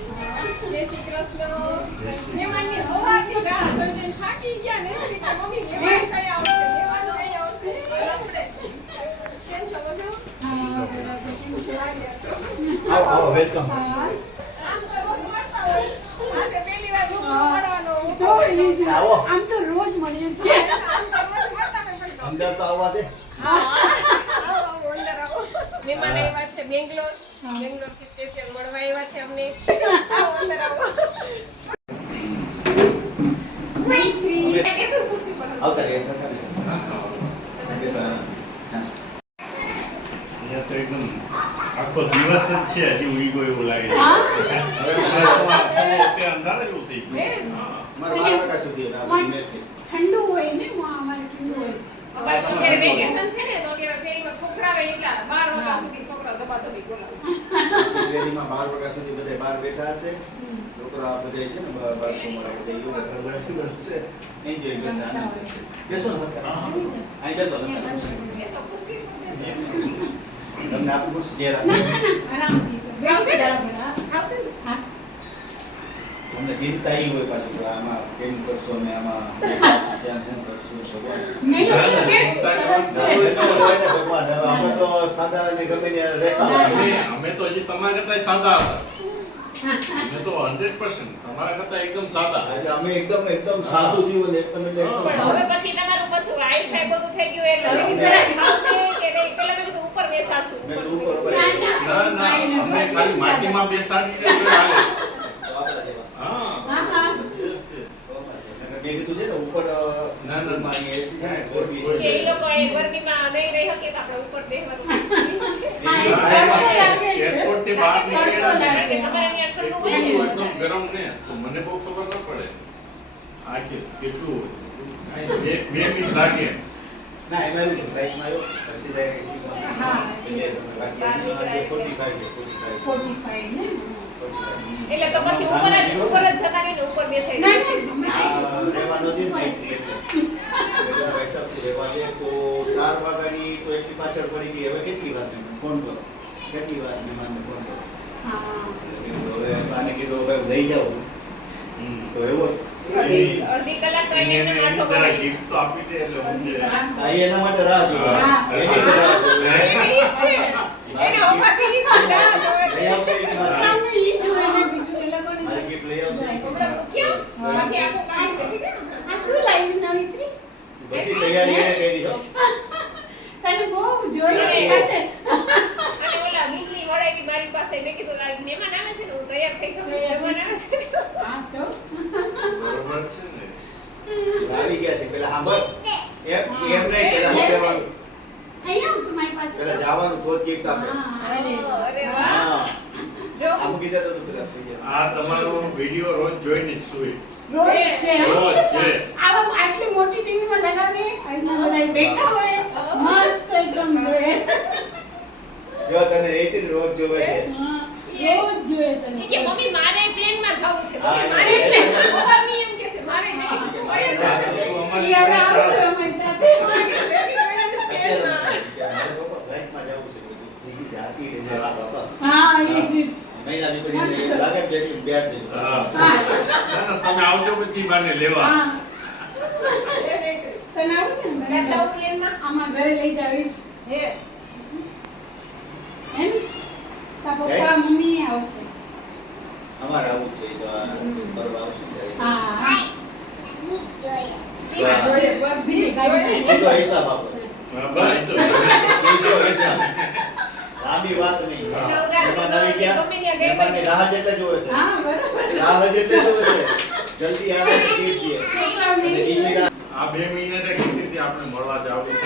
જય શ્રી કૃષ્ણ. મહેમાનની હવારની રાહ જોઈને થાકી ગયા ને એટલે મમ્મી મહેમાન કઈ આવશે મહેમાન કઈ આવશે કેમ છો બધું? આવો વેલકમ. આમ તો રોજ મળતા હોય આજે પહેલી વાર લોકો મળવાનો તો એ જ આવો. આમ તો રોજ મળીએ છીએ. આમ તો રોજ મળતા હોય પણ અંદર તો આવવા દે. આવો અંદર આવો. મહેમાન આવ્યા છે બેંગ્લોર થી સ્પેશિયલ મળવા આવ્યા છે અમને. આવો અંદર આવો. કેસર ખુરશી પર આવતા રહે સરકાર. અહીંયા તો એકદમ આખો દિવસ જ છે હજી ઉઈ ગયો એવું લાગે છે હા? તે અંધારે જેવું થઈ ગયું હા. મારા 12 વાગ્યા સુધી રાત મેથી. ઠંડુ હોય ને અમારે ઠંડુ હોય. અમારે તો અત્યારે વેકેશન છે ને તો અત્યારે શેરીમાં છોકરા આવે એટલા 12 વાગ્યા સુધી છોકરા દબાદબી બોલાવે શેરીમાં 12 વાગ્યા સુધી બધા બહાર બેઠા હશે. છોકરા બધા છે ને બાળકો મળે બધા એવું બધા શું કરશે એન્જોય કરશે આનંદ કરશે. બેસો ને સરકાર. અહીં બેસો સરકાર. બેસો ખુરશી પર બેસો. તમને આપું ખુશ જે ના ના ના આરામથી આવશે ને? બરાબર, હા. આવશે ને? હા. તમને ચિંતા ઈ હોય પાછું કે આમાં કેમ કરશો ને આમાં ત્યાં શું કરશું ભગવાન. નહીં, નહીં, કેમ? સરસ છે. ભગવાન હવે અમે તો સાદા અને ગમે ત્યાં રહેતા હોય. અમે તો હજી તમારા કરતા સાદા હતા અમે તો 100% તમારા કરતા એકદમ સાદા એટલે અમે એકદમ સાદું જીવન એકદમ એટલે એકદમ પણ હવે પછી તમારું પાછું આઈ થાય બધું થઈ ગયું એટલે હવે જરા ખાવશે કે નહીં પેલા મેં કીધું ઉપર બેસાડશું મેં કીધું ઉપર ઉપર ના, ના અમને ખાલી માટીમાં બેસાડી દે તો હાલે આપણા જેવા. હા હા, હા. yes yes મેં કીધું છે ને ઉપર ના, ના. મારી એસી છે ને ગરમી કે છે. એ લોકો એ ગરમીમાં નહીં રહી શકે તો આપણે ઉપર બેસવાનું હા, એ એ તડકો લાગે છે. એરપોર્ટ થી બહાર તડકો નીકળ્યા ને લાગે. તમારે ત્યાં ઠંડુ હોય એટલું ને એકદમ ગરમ ને તો મને બહુ ખબર ન પડે આ કેટલું હોય બે મિનિટ લાગે ના એમાં એવું છે ફ્લાઇટમાં આવ્યો પછી ડાયરેક્ટ એસીમાં હા. એટલે તમે બાકી આજે 45 છે 45 45 ને? એટલે તો પછી ઉપર જ જતા રહીને ઉપર બેસાઈ ના, જશે. ના, રહેવાનો છે ને એટલે પૈસા રહેવા દે તો 4 વાગ્યાની તો એટલી પાછળ પડી ગઈ હવે કેટલી વાર તમે ફોન કરો કેટલી વાર મહેમાનને ફોન કરો હા. હવે આને કીધું હવે લઈ જાઉં તો એવો અડધી કલાક તો એને એમને માટો મારી. ગિફ્ટ તો આપી દે એટલે હું છે આ એના માટે રાહ જોવે હા. એની જ રાહ જોવે. એને ઈ જ છે. એને ઉપરથી ઈ જ રાહ જોવે છે. લઈ આવશે ઈ જ માટે. છોકરાઓનું ઈ જ હોય ને બીજું એ લોકોને મારી gift લઈ આવશે ઈ જ હમણાં માટે. મૂક્યો, પછી આખું કાઢી નાખી દે ને. આ શું લાવ્યું નવિત્રી? બધી તૈયારી એને કરી હો. તને બહુ જોઈ છે સાચે. અને ઓલા નીકળી વળાવી મારી પાસે મેં કીધું આ મહેમાન આવે છે ને હું તૈયાર થઈ જાઉં મહેમાન આવે છે ને. હા તો બરોબર છે ને આવી ગયા છે પેલા સાંભળ એમ નહીં પેલા Yes. કહેવાનું. અહીંયા આવ તું મારી પાસે. પેલા જવાનું તો જ gift આપે હા, અરે. અરે વાહ. હા જો આમ કીધા તો પેલા થઈ જાય. આ તમારો વિડિયો રોજ જોઈને જ સુઈ રોજ છે હો. રોજ છે આવા આટલી મોટી ટીવીમાં લગાવીએ અહીંયા બધા બેઠા હોય મસ્ત એકદમ જોઈએ. જો તને રેતી રોજ જોવે છે હા, રોજ જોઈએ તને. ઈ કે મમ્મી મારે પ્લેનમાં જવું છે હા, મમ્મી મારે એટલે. મમ્મી એમ કહે છે મારે મેં કીધું તું વહી જ જા. ઈ હવે આવશે અમારી સાથે. મેં કીધું મેં તો અત્યારે પ્લેનમાં. મારે પપ્પા ફ્લાઇટમાં જવું છે બધું. દીદી જાતી રહે છે આ પપ્પા હા ઈ જ. મહિનાથી પછી એને લાગે કે એટલી બેઠ દીધું. હા. ના, ના, તમે આવજો પછી બાને લેવા હા. તને આવું છે ને મેં બરાબર? જાઉં પ્લેનમાં. આમાં ઘરે લઈ જાવી જ. હે એમ? તારા પપ્પા Yes. મમ્મી આવશે. અમારે આવું જ છે ઈ તો આ પરબ આવશે ને ત્યારે. હા. ઈ જોઈએ બસ બીજી બીજી જોઈએ. ઈ તો હિસાબ આપો. હા, ભાઈ તો ઈ તો હિસાબ. લાંબી વાત નહીં. મહેમાન આવી ગયા. મહેમાનની રાહ જ એટલે જોવે છે. હા બરાબર. રાહ જ એટલે જોવે છે. જલ્દી આવે તો gift દે. છોકરાઓને અને બીજી રાહ આ 2 મહિનાથી કીર્તિથી આપણે મળવા જાવું છે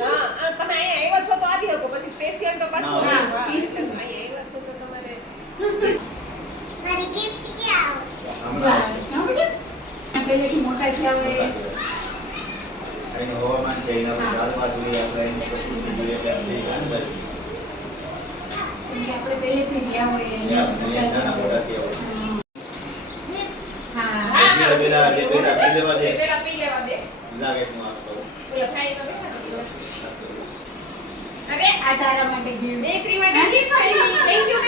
હા, તમે અહીંયા આવ્યા છો તો આવી શકો પછી સ્પેશિયલ તો પાછું હા. હા, ઈ જ ને. અહીંયા આવ્યા છો તો તમારે ચાલે છે હો બેટા. પહેલેથી મોટા થયા હોય. એનું હવામાન છે એના પર ચાલવા જોઈએ આપણે એની પ્રકૃતિ જોઈએ એટલે આપણે ધ્યાન રાખીએ. કેમ કે આપણે પહેલેથી ગયા હોય ત્યાં અહીંયા જ નાના મોટા મોટા થયા થયા હોય. હા. હા. પેલા પી લેવા દે. પેલા પી લેવા દે લાગે હું આ કરું. પેલા ભાઈ તો બેઠા નથી. અરે આ તારા માટે ગિફ્ટ. બેકરી માટે gift આવી. Thank you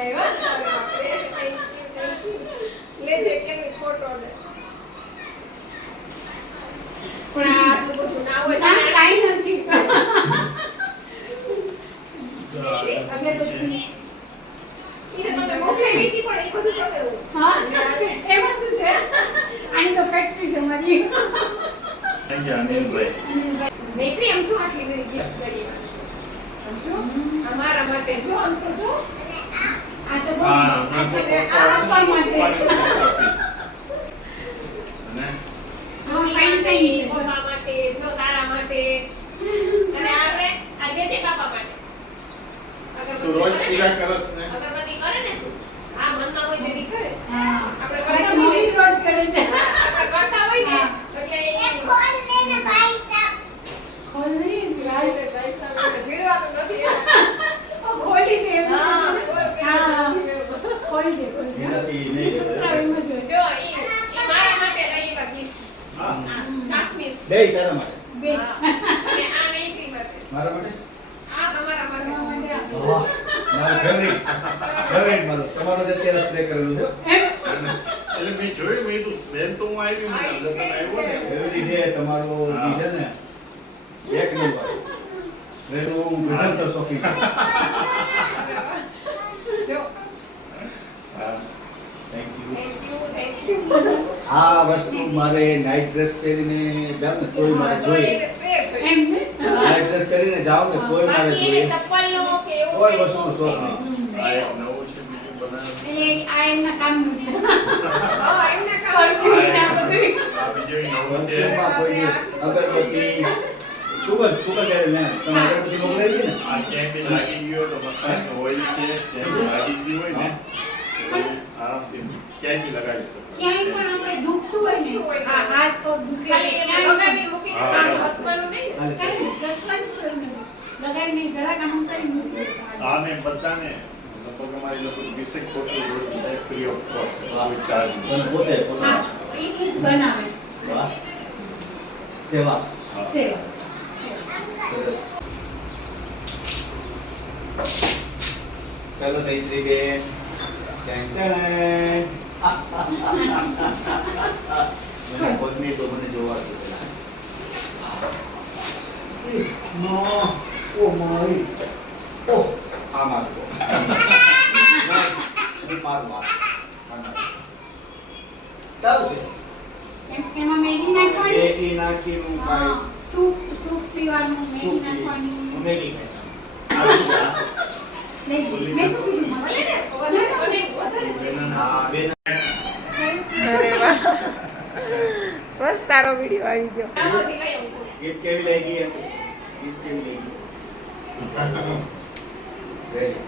આવ્યા. અરે બાપરે, thank you. લેજે કેવી ફોટો ને. પણ આ આટલું બધું ના હોય. ના, કાંઈ નથી. અગરબત્તી. ઈને તમે મોકલેલી હતી પણ એ બધું તમે હા, એમાં શું છે? આની તો ફેક્ટરી છે મારી. થેન્ક યુ અનિલભાઈ. મેત્રી આમ જો આટલી બધી gift કરી. સમજો? અમારા માટે જો આમ તો જો. આ તો બહુ હા, આ મેં તો તો આપવા માટે. આપીશ. અને હા, fine, fine છે. પપ્પા માટે, જો તારા માટે. અને આપણે આ જે પાપા માટે. તું રોજ પૂજા કરસ ને? અગરબત્તી કરે ને તું? હા, મનમાં હોય તેની કરે. હા, આપણે બાકી કરતા મમ્મી રોજ કરે છે. આપણે કરતા હોય ને હા. એટલે ખોલી જ વાત છે. ભીડવાનું નથી એમ. ઓ, ખોલી દે એમ હા, છે ને? કોઈ હા, નથી એમ. ખોલી છે, ખોલી છે. એનાથી નહીં છોકરાઓ એમ જ હોય. જો ઈ મારા માટે લઈ આવ્યા gift. હા આ કાશ્મીર. બે તારા માટે બે. હા. અને આ નૈત્રી માટે. મારા માટે આ તમારા માટે. તમારા માટે આપો. વાહ મારો ફેવરિટ મારો તમારો જે અત્યારે સ્પ્રે કરેલું છે એમ? એટલે મેં જોયું મેં કીધું સ્મેલ તો હું આવી હા, મને એ આવ્યો ને એવરી ડે તમારો જે છે ને એક નંબર એનું હું ગુજરાત શોખીન છું. જો હા થેન્ક યુ thank you. આ વસ્તુ મારે નાઇટ ડ્રેસ પહેરીને જાવ ને કોઈ મારે તો જોઈએ એને spray જોઈએ. એમ ને? નાઇટ ડ્રેસ પહેરીને જાવ ને કોઈ મારે બાકી એને જોઈએ ચપ્પલનો કે એવું કોઈ કંઈ વસ્તુનો શોખ નહીં. આ એક નવું છે બીજું બનાવ્યું એટલે આ એમના કામનું છે. હા, એમને કામ. પરફ્યુમ ને આ બધું. આ બીજું નવું છે વસ્તુમાં કોઈ દિવસ અગરબત્તી સુગંધ એવી નહીં. તમે અગરબત્તી મોકલાવી ને આ ક્યાંય બી લાગી ગયો તો મસાજ ઓઇલ છે ક્યાંય બી લાગી ગયું હોય ને તો આરામથી ક્યાંય બી લગાવી શકો ક્યાંય પણ આપણે દુખતું હોય ને, આ હાથ પગ દુખે ખાલી એને ક્યાંય લગાવીને મૂકીને હા, કામ હા. ઘસવાનું નહીં ને. હાલે કાંઈ છે. ઘસવાની જરૂર નથી. લગાવીને જરાક આમ કરી મૂકી દો. આને બધાને લગભગ અમારી લગભગ 20 ખોટું ફ્રી ઓફ કોસ્ટ કોઈ ચાર્જ તમે પોતે હા, એ જ બનાવે. વાહ સેવા સેવા. સરસ ચાલો મૈત્રી બેન મને પત્ની તો મને જોવા દો નો ઓ મારી ઓ આ મારો મારવા ચાલુ છે એમાં મેગી નાખવાની. બેટી નાખીનું કાંઈ હા, સૂપ પીવાનું, મેગી શું નાખવાની. મેગી ખાઈશ મેગી. મેં તો પીધું મસ્ત. ભલે ને, વધારે. હા બેન અરે વાહ. બસ તારો વિડિયો આવી ગયો. ગીત કેવી લાગી એમ ગીત કેવી લાગી Ready.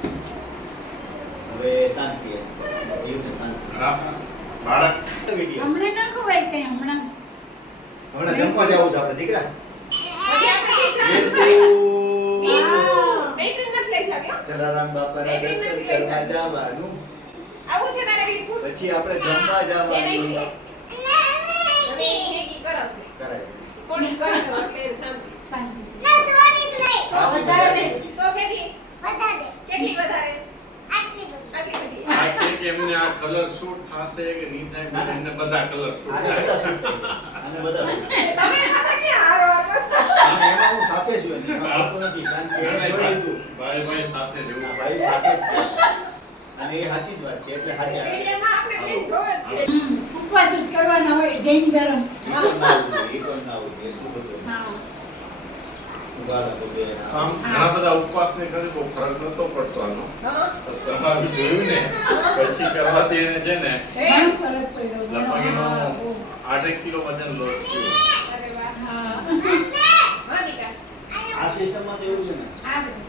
હવે શાંતિ જીવને શાંતિ બાળક વિડીયો હમણાં ના ખવાય કઈ હમણાં. હમણાં જમવા જવું છે આપણે દીકરા પછી આપણે વીરપુર નૈત્રી નથી લઈ શક્યો. જલારામ બાપાના દર્શન કરવા જવાનું આવું છે તારે વીરપુર? પછી આપણે જમવા જવાનું હવે ઈ મેગી કરશે. કરાય થોડી કરી દો એટલે શાંતિ. શાંતિ. આ વધારે. તો કેટલી વધારે? આટલી બધી. આ કે એમને આ કલર સૂટ થશે કે નહીં થાય પણ એમને બધા કલર સૂટ આને થાય બધા સૂટ આને બધા સૂટ તમે ખાતા ક્યાં હારો આપસ? અને એમાં હું સાથે છું એમાં આવતો નથી કારણ કે એને જોઈ લીધું ભાઈ ભાઈ સાથે રહેવું આ ભાઈ સાથે જ છે અને એ સાચી જ વાત છે એટલે સાચી આવે વિડીયોમાં આપણે બેન જોવે જ છે. ઉપવાસ જ કરવાના હોય જૈન ધર્મ. એ પણ ના આવવું જોઈએ, એ પણ ના આવવું જોઈએ, એટલું બધું હા. ઉગાડા બધે આમ ઘણા બધા ઉપવાસ ને કરે બહુ ફરક નતો પડતો આનો હા. તો તમારું જોયું ને પછી કરવાથી એને છે ને ઘણો ફરક પડ્યો. લગભગ એનો હા, બહુ. 8 કિલો વજન લોસ થયું અરે વાહ. હા. હા, દીકા. આ સિસ્ટમમાં તો એવું છે ને આ બધું.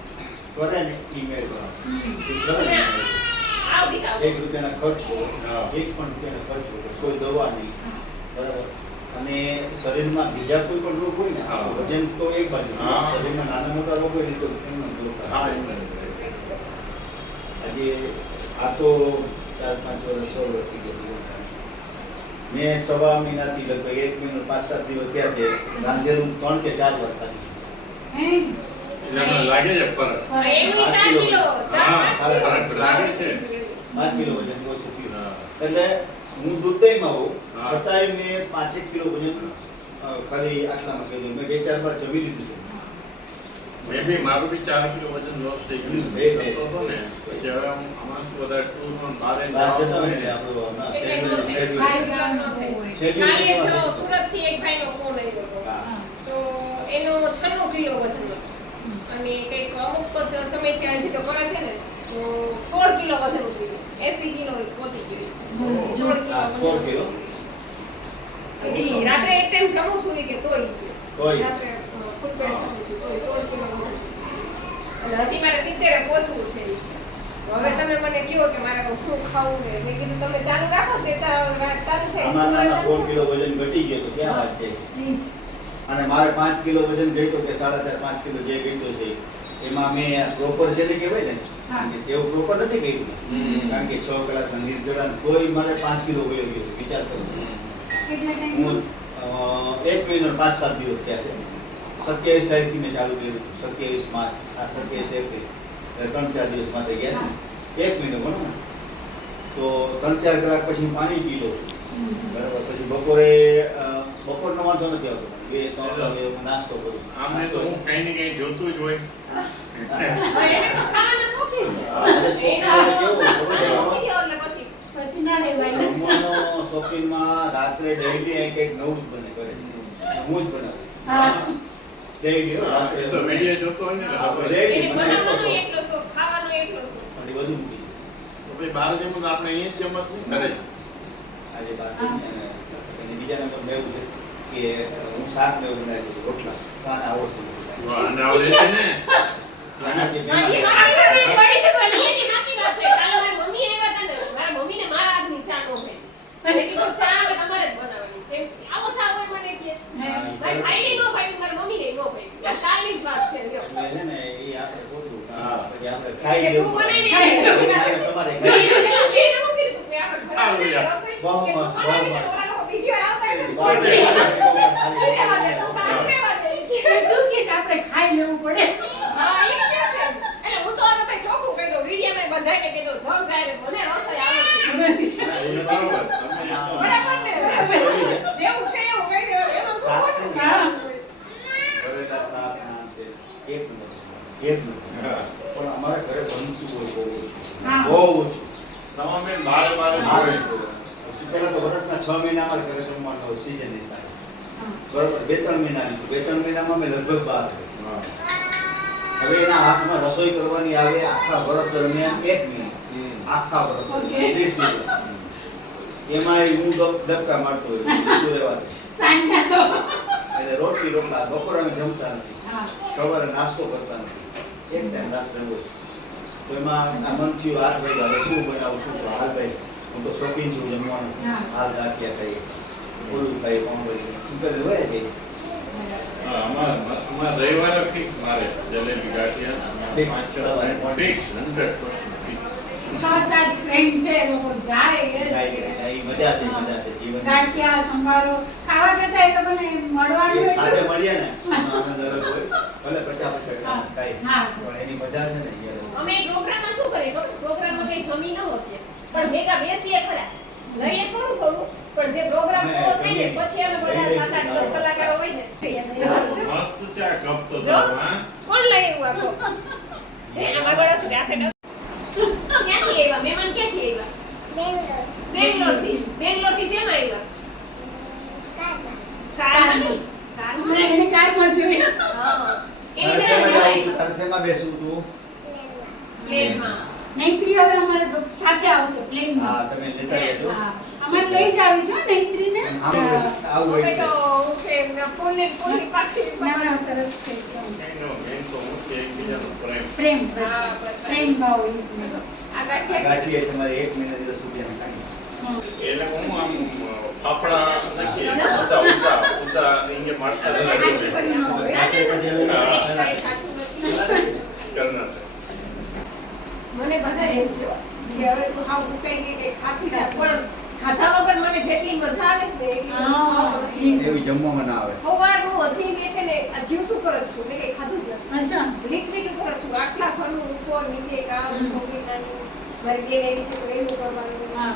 કરે ને ઈમેલ કરો હમ. એ કરે ને, આવ દીકા. 1 રૂપિયાના ખર્ચો હા. 1 પણ રૂપિયાના ખર્ચો કોઈ દવા નહીં બરાબર અને શરીરમાં બીજા કોઈ પણ રોગ હોય ને હા. વજન તો એક બાજુ હા. શરીરમાં નાના મોટા રોગ હોય ને તો એમનો રોગ હા થાય. એમ જ. આજે આ તો 4-5 વર્ષ 6 વર્ષ થઈ ગયા મેં સવા મહિનાથી લગભગ 1 મહિનો 5-7 દિવસ થયા છે રાંધેલું 3 કે 4 વાર ખાધું હે? એટલે મને લાગે છે ફરક એનું 4 કિલો. હા, 4-5 કિલો. ફરક લાગે છે. 5 કિલો વજન ઓછું થયું. હા. એટલે હું દૂધદહીંમાં હોઉં હા. છતાંય મેં 5 કિલો વજન ખાલી આટલામાં કર્યું. મેં 2-4 વાર જમી લીધું છે. મેં બી મારું બી 4 કિલો વજન લોસ થઈ ગયું એ જ. થતો હતો ને પછી હવે આમાં શું બધા ટૂર પણ બારે બહાર જતા હોય જવાનું ને હોય આપણું હમણાં એટલે schedule- ન થાય. schedule- ભાઈ જાણ ન હોય. schedule કાલે પ્રમાણે. જો સુરતથી એક ભાઈનો ફોન આવ્યો હતો. હા. તો એનો 96 કિલો વજન હતો. અને કંઈક અમુક જ સમયથી હજી તો કરે છે ને તો 16 કિલો વજન ઉતરી ગયું. 80 કિલો પહોંચી ગયું. 16 હા, કિલો 16 કિલો. હજી રાત્રે એક ટાઈમ જમું છું કે તોય તોય. રાત્રે ફૂડ પેટ જમું છું તોય 16 કિલો વજન. અને હજી મારે 70 પહોંચવું છે. તો હવે તમે મને કહો કે મારે શું ખાવું ને મેં કીધું તમે ચાલુ રાખો છે ચાલુ છે આમાં નાના 16 કિલો વજન ઘટી ગયો તો ક્યાં વાત છે. ઈ જ. અને મારે 5 કિલો વજન ઘટ્યો કે 4.5-5 કિલો જે ઘટ્યો છે એમાં મેં પ્રોપર જેને કહેવાય ને હા. એવું પ્રોપર નથી કર્યું. હમ. કારણ કે 6 કલાકના નિર્જળાને કોઈ મારે 5 કિલો વયો ગયો છે. વિચાર કરો. કેટલા ટાઈમ? હું 1 મહિનો 5-7 દિવસ થયા છે. 27 તારીખથી મેં ચાલુ કર્યું. 27 માર્ચ આ 27 એપ્રિલ 3-4 દિવસ માટે ગયા છે. 1 મહિનો ગણો ને તો 3-4 કલાક પછી હું પાણી પી લઉં છું. બરાબર. પછી બપોરનો વાંધો નથી આવતો. 2-3 વાગે હું નાસ્તો કરું. આમને તો હું કઈ ને કઈ જોતું જ હોય એને તો ખાવાના શોખીન છે. હા, એટલે શોખીન એનો કેવું, સાને મૂકી દ્યો એટલે પછી પછી ના રહેવાય. જમવાનો શોખીનમાં રાત્રે ડેઈલી કંઈક નવું જ બને કરે. હું જ બનાવું. હા. ડેઈલી રાત્રે એ તો વિડીયો જોતો હોય ને એટલે આપણે ખબર. daily એને મને એટલો બનાવવાનો શોખ. એટલો શોખ, ખાવાનો એટલો શોખ. અને બધું મૂકી દઉં. તો ભાઈ બહાર જમવું તો આપણે અહીંયા જ જમત નહીં ઘરે જ. આજે બાર જઈને અને બીજા નંબર મેં એવું છે કે હું શાક ને એવું બનાવી દઉં, રોટલા કાને આવડતું નથી. જો આને આવડે છે ને આના જે હા, ઈ મહેમાન- સાચી વાત છે. એની સાચી વાત છે. કાલે મારી મમ્મી આવ્યા હતા ને, મારા મમ્મીને મારા હાથની ચા નો ભાવી. મેં કીધું, ચા હવે તમારે જ બનાવવાની. કેમ કે આવો ચા હોય મને કે. મારી ભાઈને નો ભાવી, મારી મમ્મીને નો ભાવી. કાલની જ વાત છે, લ્યો. એટલે છે ને એ આપણે ખોટું. હા. પછી આપણે ખાઈ એટલે લેવું તું બનાવીને પડે. ખાઈ લે. તમારે જો, ખાઈ જો, લેવું. શું કીધું, શું કીધું? મેં આપણે ઘરે સારું બનાવી યાર. રસોઈ બહુ કે તું મસ્ત, બનાવીને બહુ મસ્ત. ઓલા લોકો બીજી વાર આવતા હશે ને બહુ તો મસ્ત. રહેવા દે, તું બહાર રહેવા દે. તો શું કે છે, આપણે ખાઈ લેવું પડે. હા, ઈ જ કે છે. એટલે હું તો હવે ભાઈ ચોખ્ખું કહી દઉં, વિડીયોમાં બધાને કીધું, જગ જાય ને મને રસોઈ આવડતી. હા, એ નથી. બરાબર તમે આ તો બરાબર ને? જેવું છે એવું કહી દેવાનું, એમાં શું ખોટું કહેવાનું હોય? કરેલા શાક ના આમ તે. એક નંબર. એક નંબર. હા. પણ અમારા ઘરે બનતું હોય બહુ ઓછું. હા. બહુ ઓછું. તમામે બારે બારે હા. જોડે. પછી પહેલા તો વર્ષના 6 મહિના અમારે ઘરે જમવાનું હોય સીઝનની સાથે. હા. બરોબર. 2-3 મહિના લીધું. 2-3 મહિનામાં અમે લગભગ 12. હા. હવે એના હાથમાં રસોઈ કરવાની આવે આખા વર્ષ દરમિયાન 1 મહિના. હમ. આખા વર્ષ ઓકે. દરમિયાન 30 દિવસ. એમાંય હું ધક્કા મારતો હોય ઊભું રહેવા દે. સાંજના તો. એટલે રોટલી રોટલા બપોરે અમે જમતા નથી. હા. સવારે નાસ્તો કરતા નથી. એક ટાઈમ રાત્રે બસ. તો એમાં આ મન થયું 8 વાગ્યા હવે શું બનાવું શું કરું? હાલ ભાઈ હું તો શોખીન છું જમવાનું. હા. હાલ ગાંઠિયા ખાઈએ ઓલું ખાઈએ પાઉંભાજી ઉપર હોય છે. હા, અમારે રવિવારે ફિક્સ મારે જલેબી ગાંઠિયા Fix. 5-6 ફિક્સ 100% ફિક્સ 6-7 ફ્રેન્ડ છે, એ લોકો જાય એ જ. એ મજા છે જીવન. ગાંઠિયા સંભારો ખાવા કરતા એ લોકોને મળવાનું એ સાથે એટલું. મળીએ ને એમાં આનંદ અલગ હોય. ભલે 50-50 ગ્રામ ખાઈએ. હા. પણ એની મજા છે ને એ અલગ. અમે પ્રોગ્રામમાં શું કરીએ ખબર? પ્રોગ્રામમાં કંઈ જમી ન હોતીએ, પણ ભેગા બેસીએ ખરા. લઈએ થોડું થોડું, પણ જે પ્રોગ્રામ પૂરો થાય ને પછી અમે બધા 7-8-10 કલાકારો હોય ને મસ્ત છે આ કપ તો જો. તારો, હા કોણ લઈ આવ્યું આખો? આમાં ગળો ત્રાસે ક્યાંથી આવ્યા? મહેમાન ક્યાંથી આવ્યા? બેંગ્લોરથી. બેંગ્લોરથી શેમાં આવ્યા? કારમાં નહીં. કારમાં? મને એને કારમાં જોઈ. હા. એની તારે જરા શેમાં જવું? જવાય. તારે શેમાં બેસવું તું? પ્લેનમાં. નૈત્રી હવે અમારે તો સાથે આવશે પ્લેનમાં. હા, તમે લેતા રહેજો. હા. અમારે લઈ જ આવી છો નૈત્રીને. આવું હોય ઓકે છે. તો ઉઠે ને ફોનને ફોનની પાછી ના, ના, સરસ છે એકદમ. કઈનો મેન તો હું છે એકબીજાનો પ્રેમ પ્રેમ બસ. હા, બસ. પ્રેમ ભાવ એ જ મેં. આ આ ગાંઠિયા ગાંઠી એ તમારે 1 મહિના દિવસ સુધી અમે ખાઈએ. હા. એટલે હું આમ ફાફડા નથી ઉતા ઇંગે મારતા હાથ નથી પર ન હોય. પાસે પછી અમે કાંઈ સાચું નથી. કરનાર મને બધા એમ કહ્યો કે હવે તું હાવ ઉકાઈ ગઈ કે ખાતી જા, પણ ખાધા વગર મને જેટલી મજા આવે છે ને એટલી હા, એ જ. એવું જમવામાં ના આવે. સવારનું હજી મેં છે ને આ જ્યુસ ઉપર જ છું, મેં કંઈ ખાધું જ નથી. અચ્છા. લિક્વિડ ઉપર જ છું, આટલા ઘરનું ઉપર નીચે કામ છોકરી નાની મારી બેન એવી છે તો એનું કરવાનું હા.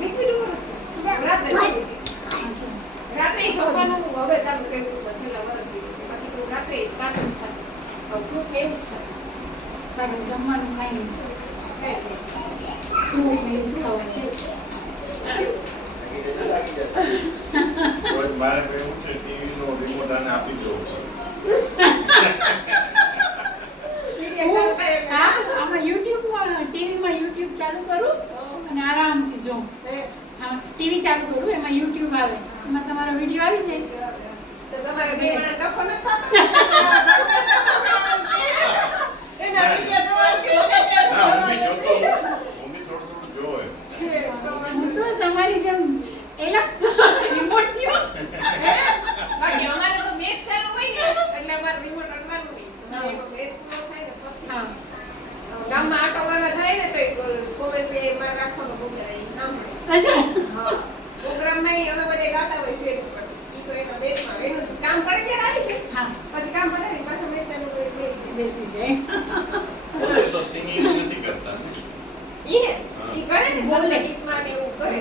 લિક્વિડ ઉપર જ છે. રાત્રે જમી લઈશ. અચ્છા. રાત્રે જમવાનું હવે ચાલુ કર્યું તો છેલ્લા વર્ષથી છે. બાકી તો રાત્રે કાચ જ ખાતી. ફ્રૂટ ને એવું જ ખાતી. બાકી જમવાનું ખાઈ નહીં. ફ્રૂટ ને જ ખાવાનું. રોજ મારે એવું છે ટીવી નો રિમોટ આને આપી દો. વિડીયો કરતા એમ. હા, આમાં યુટ્યુબમાં ટીવીમાં યુટ્યુબ ચાલુ કરું અને આરામથી જોઉં. હા, ટીવી ચાલુ કરું એમાં યુટ્યુબ આવે, એમાં તમારો વિડીયો આવી જાય. તો તમારે બે જણા ડખો નથી થતો? એના વિડીયો જોવા ના, હું બી જોતો હોઉં. હું બી થોડું થોડું જોઉં એમ. હું તો તમારી જેમ એલા રિમોટ થયો. બાકી અમારે તો મેચ ચાલુ હોય ને એટલે અમારે રિમોટ અડવાનું નહીં. અમારે એનો મેચ પૂરો થાય ને પછી હા. ગામમાં આટો મારવા જાય ને તો કોમેન્ટ પે માં રાખવાનો પ્રોગ્રામ એ સાંભળે. અચ્છા. હા. પ્રોગ્રામમાં ઈ અમે બધા ગાતા હોય સ્ટેજ ઉપર. ઈ તો એના મેચમાં એનું કામ કરી દે આવી છે. હા, પછી કામ પતે ને પાછો મેચ ચાલુ કરી દે. બેસી જાય. એ તો સિંગિંગ નથી કરતા ને. ઈ ને ઈ કરે ને બોલે ગીતમાં ને એવું કરે.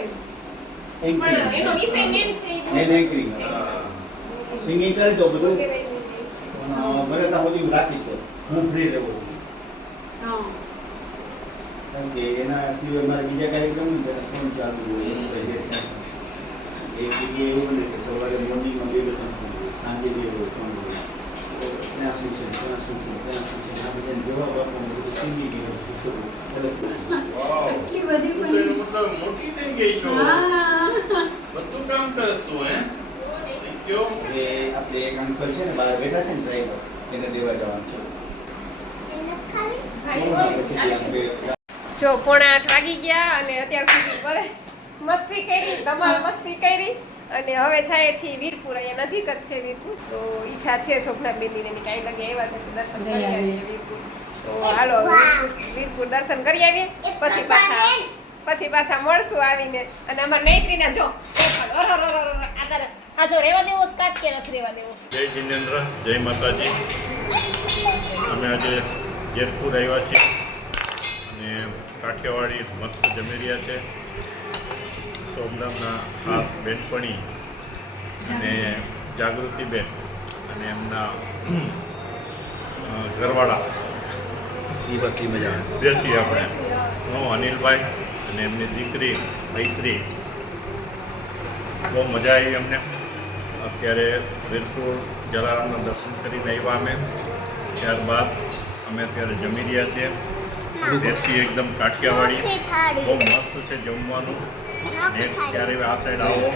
પણ એનો વિષય મેન છે ઈ બોલે. એન્કરિંગ. હા. સિંગિંગ કરે તો બધું શું કહેવાય એનું name? મને ત્યાં સુધી રાખી છે હું ફ્રી રહેવું છું હા. કારણ કે એના સિવાય મારે બીજા કાર્યક્રમ ને તેના ફોન ચાલુ હોય એ સિવાય જે થાય. એક જગ્યાએ એવું બને કે સવારે મોર્નિંગમાં 2-3 ફોન હોય, સાંજે 2 હોય, 3 હોય. તો ત્યાં શું છે ત્યાં શું છે ત્યાં શું છે આ બધાને જવાબ આપવાનું બધું સિંગિંગ એનું શરૂ વાવ. એટલી બધી તું તો પણ. એનો મતલબ મોટી થઈ ગઈ છો. હા. બધું કામ કરસ તું હે? કયો? એ આપણે એક અંકલ છે ને બહાર બેઠા છે ને ડ્રાઈવર એને દેવા જવાનું છે હા, ઈ પછી બોલે. આપણે જો 7:30 વાગી ગયા અને અત્યાર સુધી ભલે મસ્તી કરી, ધમાલ મસ્તી કરી અને હવે જાય છીએ વીરપુર. અહીંયા નજીક જ છે વીરપુર. તો ઈચ્છા છે શોભનાબેનની ને એની કાંઈ લાગે આવ્યા છે તો દર્શન કરી આવીએ વીરપુર. તો હાલો વીરપુર દર્શન કરી આવીએ પછી પાછા મળશું આવીને. અને અમારા નૈત્રીના જો આ જો રેવા દેવો કાચ કે નથી રેવા દેવો. જય જિનેન્દ્ર, જય માતાજી. અમે આજે જેતપુર આવ્યા છીએ અને કાઠિયાવાડી મસ્ત જમી રહ્યા છે. સોમનાથના ખાસ બેનપણી અને જાગૃતિબેન અને એમના ઘરવાળા એ બસ મજા આવે બેસી આપણે હું અનિલભાઈ અને એમની દીકરી મૈત્રી. બહુ મજા આવી અમને. અત્યારે વીરપુર જલારામના દર્શન કરીને આવ્યા અમે. ત્યારબાદ અમે અત્યારે જમી રહ્યા છીએ. દેશી એકદમ કાઠિયાવાડી, બહુ મસ્ત છે જમવાનું. નેક્સ્ટ ક્યારે આ સાઈડ આવો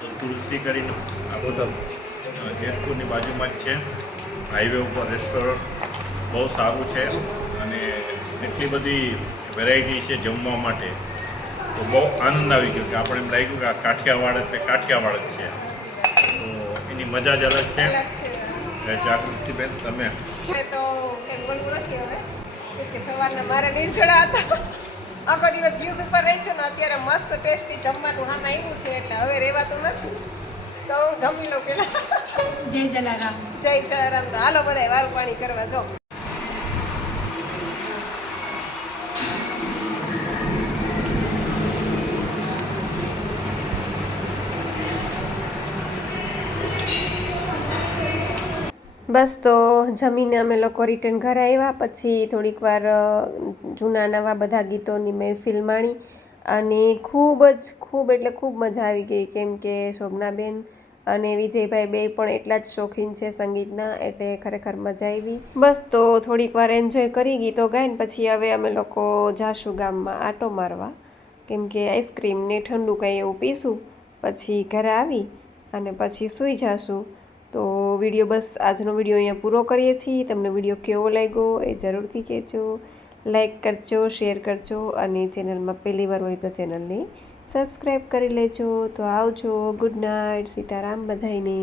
તો તુલસી કરીને આ બધું જેતપુરની બાજુમાં જ છે. હાઈવે ઉપર રેસ્ટોરન્ટ બહુ સારું છે અને એટલી બધી વેરાયટી છે જમવા માટે. તો બહુ આનંદ આવી ગયો કે આપણે એમ લાગ્યું કે આ કાઠિયાવાડ એટલે કાઠિયાવાડ જ છે. તો એની મજા જ અલગ છે. જાગૃતિબેન તમે તો કંઈ બોલવું નથી હવે કે સવારના મારે નિર્જળા હતા. આખો દિવસ જ્યુસ ઉપર રહી છે ને અત્યારે મસ્ત ટેસ્ટી જમવાનું હાથ આવ્યું છે એટલે હવે રહેવાતું નથી. તો હું જમી લઉં પેલા. જય જલારામ. જય જયરામ. તો હાલો બધા વારું પાણી કરવા જો. બસ તો જમીને અમે લોકો રિટર્ન ઘરે આવ્યા. પછી થોડીક વાર જૂના નવા બધા ગીતોની મહેફિલ માણી અને ખૂબ એટલે ખૂબ મજા આવી ગઈ. કેમ કે શોભનાબેન અને વિજયભાઈ બે પણ એટલા જ શોખીન છે સંગીતના, એટલે ખરેખર મજા આવી. બસ તો થોડીક વાર એન્જોય કરી ગીતો ગાઈને પછી હવે અમે લોકો જાશું ગામમાં આટો મારવા. કેમ કે આઈસ્ક્રીમ ને ઠંડુ કંઈ એવું પીશું પછી ઘરે આવી અને પછી સૂઈ જાશું. તો વિડીયો બસ આજનો વિડીયો અહીંયા પૂરો કરીએ છીએ. તમને વિડીયો કેવો લાગ્યો એ જરૂરથી કહેજો. લાઈક કરજો, શેર કરજો અને ચેનલમાં પહેલી વાર હોય તો ચેનલને સબસ્ક્રાઈબ કરી લેજો. તો આવજો. Good night. સીતારામ બધાયને.